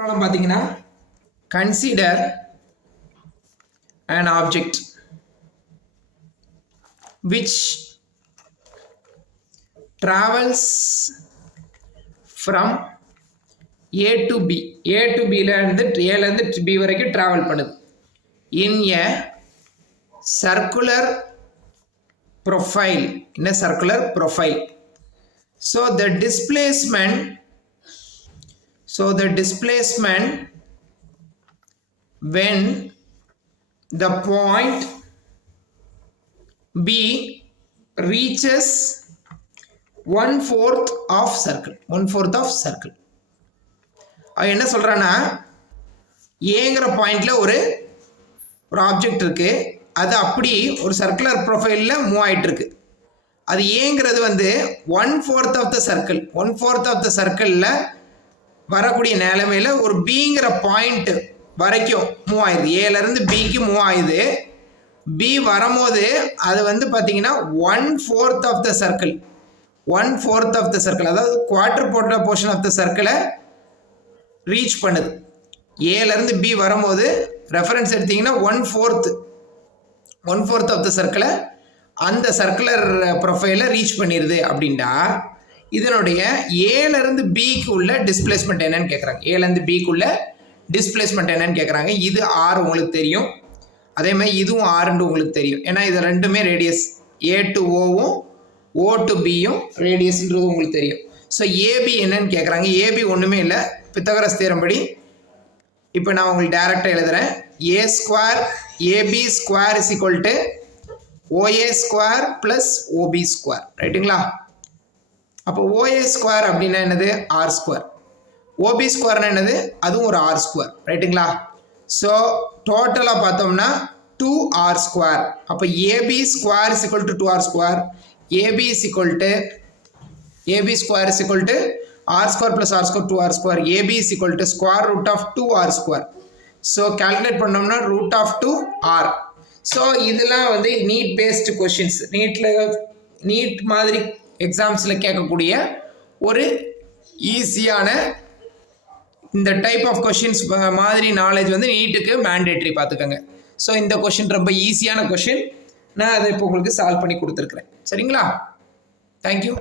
Problem பார்த்தீங்கன்னா consider an object which travels from A to B. A to B ல இருந்து A ல இருந்து B வரைக்கும் travel பண்ணுது in a circular profile. In a circular profile. So the displacement when the point B reaches 1/4 of circle. 1/4 of circle. அவன் என்ன சொல்றானா ஏங்கிற பாயிண்ட்ல ஒரு ஆப்ஜெக்ட் இருக்கு, அது அப்படி ஒரு சர்க்குலர் ப்ரொஃபைல்ல மூவ் ஆயிட்டு இருக்கு. அது ஏங்கிறது வந்து 1/4 of the circle. 1/4 of the சர்க்கிளில் வரக்கூடிய நிலைமையில் ஒரு பிங்கிற பாயிண்ட் வரைக்கும் மூவ் ஆயிடுது. ஏலேருந்து பிக்கு மூவ் ஆகுது. பி வரும்போது அது வந்து பார்த்தீங்கன்னா 1/4 of the circle. 1/4 of the circle, அதாவது குவார்டர் போர்ஷன் ஆஃப் த சர்க்கிளை ரீச் பண்ணுது. ஏலேருந்து பி வரும்போது ரெஃபரன்ஸ் எடுத்தீங்கன்னா 1/4 ஆஃப் த சர்க்கிளை அந்த சர்க்குலர் ப்ரொஃபைலை ரீச் பண்ணிடுது. அப்படின்டா இதனுடைய ஏலேருந்து பிக்கு உள்ள டிஸ்பிளேஸ்மெண்ட் என்னன்னு கேட்குறாங்க. ஏலேருந்து பிக்கு உள்ள டிஸ்பிளேஸ்மெண்ட் என்னன்னு கேட்குறாங்க. இது ஆர் உங்களுக்கு தெரியும், அதே மாதிரி இதுவும் ஆறுன்னு உங்களுக்கு தெரியும். ஏன்னா இது ரெண்டுமே ரேடியஸ். ஏ டு ஓவும் ஓ டு பியும் ரேடியஸ்ன்றது உங்களுக்கு தெரியும். ஸோ ஏபி என்னன்னு கேட்குறாங்க. ஏபி ஒன்றுமே இல்லை, பித்தகரஸ் தியரம் படி. இப்போ நான் உங்களுக்கு டைரெக்டாக எழுதுகிறேன். A square AB square is equal to OA square plus OB square. ரைட்டுங்களா? அப்போ ஓஏ ஸ்கொயர் அப்படின்னா என்னது? R square. ஓபி ஸ்கொயர்னா என்னது? அதுவும் ஒரு ஆர் ஸ்கொயர். ரைட்டுங்களா? ஸோ டோட்டலாக பார்த்தோம்னா 2r ஸ்கொயர். அப்போ AB square is equal to 2r square. AB is equal to AB square is equal to R square plus R square 2r square. AB is equal to square root of 2r square. So calculate பண்ணோம்னா root of 2r. So இதெல்லாம் வந்து NEET based questions. NEET மாதிரி எக்ஸாம்ஸில் கேட்கக்கூடிய ஒரு ஈஸியான இந்த type of questions மாதிரி knowledge வந்து நீட்டுக்கு மேண்டேட்ரி. பார்த்துக்கோங்க. ஸோ இந்த கொஷின் ரொம்ப ஈஸியான கொஷின். நான் அதை இப்போ உங்களுக்கு சால்வ் பண்ணி கொடுத்துருக்குறேன். சரிங்களா? தேங்க்யூ.